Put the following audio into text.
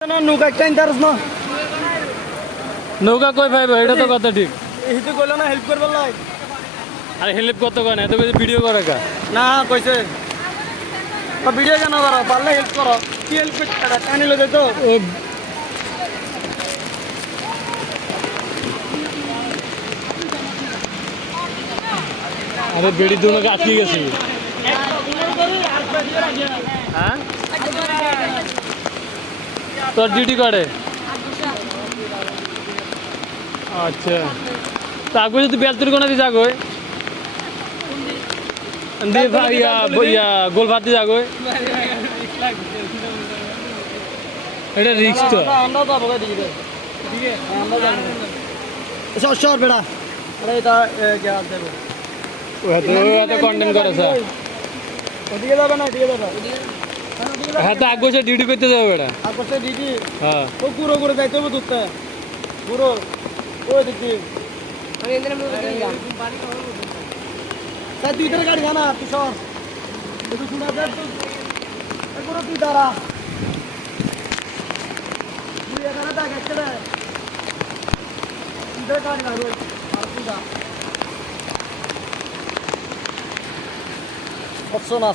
নৌকা একটা ইন্টারেস্ট না নৌকা কই পাইব এটা তো কথা ঠিক এই তো কইলো না হেল্প করবার লাই আরে হেল্প কত কয় না এত কিছু ভিডিও করে কা না কইছে ভিডিও কেন করো পারলে হেল্প করো কি হেল্প করতে টানি লগে তো ও আরে বেড়ি দুনো আটকে গেছি হ্যাঁ তোর ডিউটি করে আচ্ছা তারপর যদি বেলতুর কোনা দিয়ে যাগো গোল ভাত দিয়ে যাগো এটা রিক্স তো আমরা তো আবগে দিই ঠিক আছে আমরা জানি সর সর বেড়া আরে এটা কি হাল দেব ওটা কন্টেন্ট করে স্যার ওদিকে যাবে না এদিকে যাবে হ্যাঁ তো আগে সে ডিউটি করতে যাবো এটা আর করতে দিদি হ্যাঁ ও পুরো করে যাইতে হবে দুধটা পুরো ওই দিদি আমি এখানে তাই তুই ইধারে গাড়ি জানা তুই সর একটু শোনা দেখ তো পুরো তুই দাঁড়া তুই এখানে দেখ একটা ইধারে গাড়ি না রোজ আর তুই যা বসো না